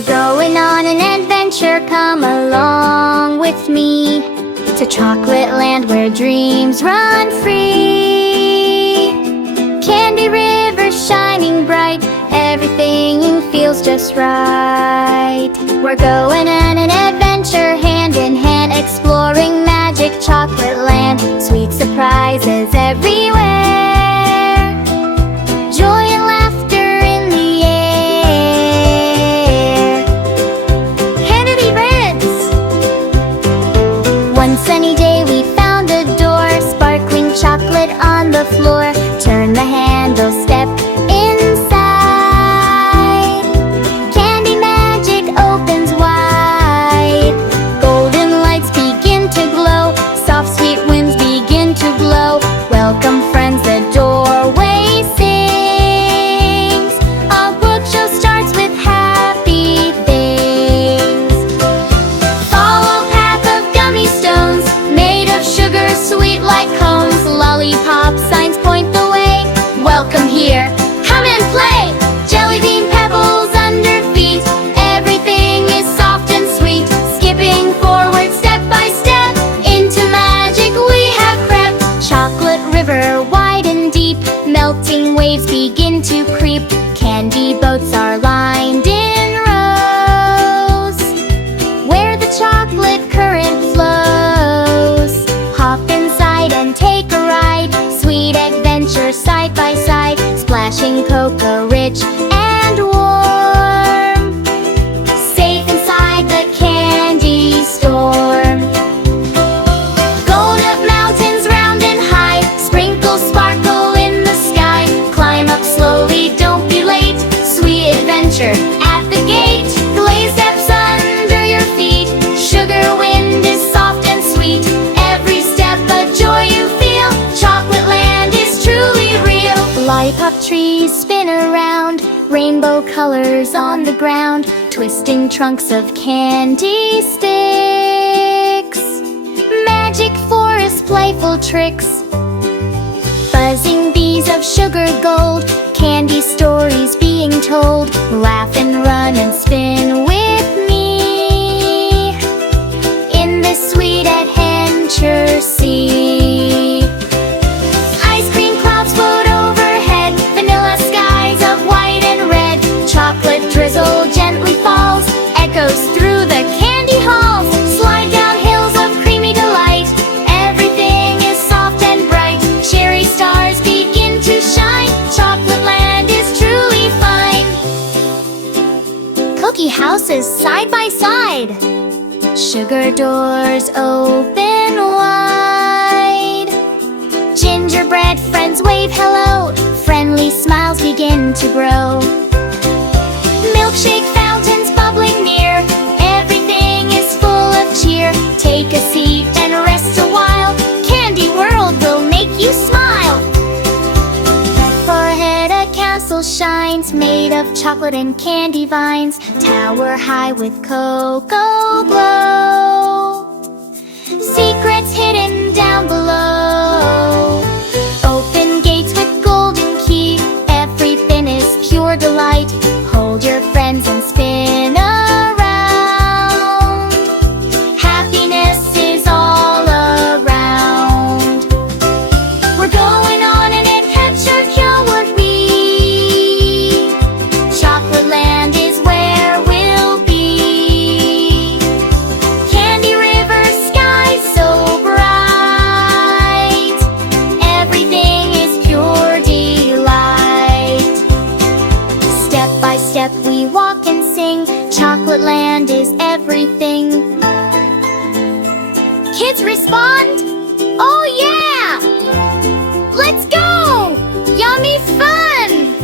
We're going on an adventure, come along with me to Chocolate Land where dreams run free. Candy river shining bright, everything feels just right. We're going on an adventure, hand in hand, exploring magic Chocolate Land. Sweet surprises everywhere, joy and laughter in the air. Candy Reds! One sunny day we found a door, sparkling chocolate on the floor. Turn the handle, step inside. Candy magic opens wide. Golden lights begin to glow, soft sweet winds begin to blow. Welcome friends, the doorway sings. A book show starts with happy things. Follow path of gummy stones, made of sugar, sweet like cones. Lollipop signs point the way. Welcome here, come and play. Jelly bean pebbles under feet, everything is soft and sweet. Skipping forward step by step, into magic we have crept. Chocolate river wide and deep, melting waves begin to creep. Candy boats are lined in rows, where the chocolate current flows. Hop inside and take a ride, sweet adventure side by side. Splashing cocoa rich and warm, safe inside the candy storm. Going up mountains round and high, sprinkles sparkle in the sky. Climb up slowly, don't be late, sweet adventure at the gate. Glaze steps under your feet, sugar wind is soft and sweet. Every step a joy you feel, Chocolate Land is truly real. Lollipop trees spin around, rainbow colors on the ground. Twisting trunks of candy sticks, magic forest playful tricks. Buzzing bees of sugar gold, candy stories being told. Laugh and run and spin with me in this sweet adventure sea. Ice cream clouds float overhead, vanilla skies of white and red. Chocolate drizzle gently falls, echoes through the candy halls. Slide down hills of creamy delight, everything is soft and bright. Cherry stars begin to shine, Chocolate Land is truly fine. Cookie houses side by side, sugar doors open wide. Gingerbread friends wave hello, friendly smiles begin to grow. Milkshake fountains bubbling near, everything is full of cheer. Take a seat and rest a while, Candy World will make you smile. Far ahead a castle shines, made of chocolate and candy vines. Tower high with cocoa glow, secrets hidden down below. Open gates with golden key, everything is pure delight. Hold your friends and spin around, happiness is all around. We're going on an adventure, come with me. Chocolate Land is where we'll be. Candy river sky so bright, everything is pure delight. Step by step we walk and sing, Chocolate Land is everything. Kids respond, oh yeah! Let's go! Yummy fun!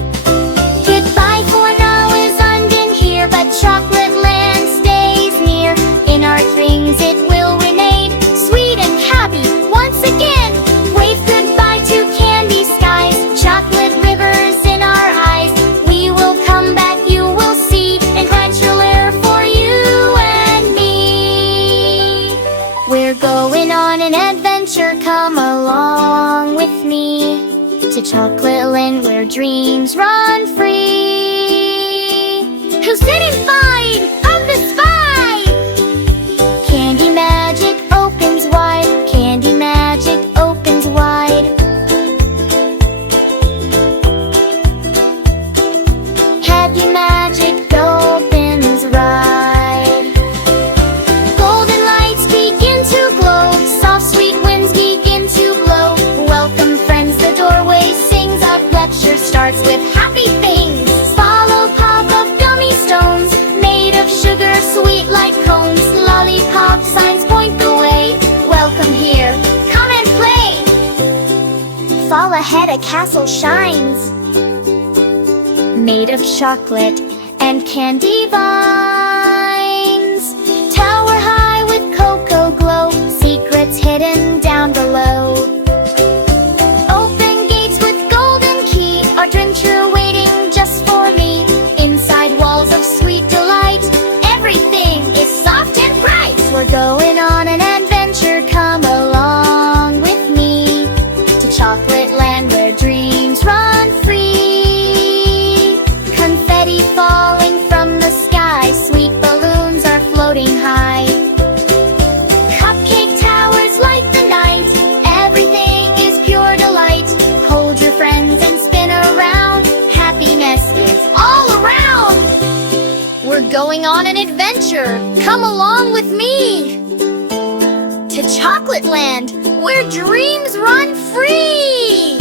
Goodbye for now as I'm been here, but Chocolate Land stays near. In our things it will remain, sweet and happy once again. Wave goodbye to candy skies, chocolate rivers in our eyes. We will come back, you will see, adventure for you and me. We're going on an adventure, come along with me to Chocolate Land where dreams run free. Who's satisfied? starts with happy things. Follow pop of gummy stones, made of sugar, sweet like cones. Lollipop signs point the way. Welcome here, come and play. Fall ahead, a castle shines, made of chocolate and candy vines. Tower high with cocoa glow, secrets hidden down below. Open gates with golden key, adventure waiting just for me. Inside walls of sweet delight, everything is soft and bright. We're going on an adventure, come along with me to Chocolate Land where dreams run free. Confetti falling from the sky, sweet balloons are floating high. Cupcake towers light the night, everything is pure delight. Hold your friends and spin around, happiness is all around. We're going on an adventure, come along with me to Chocolate Land where dreams run free.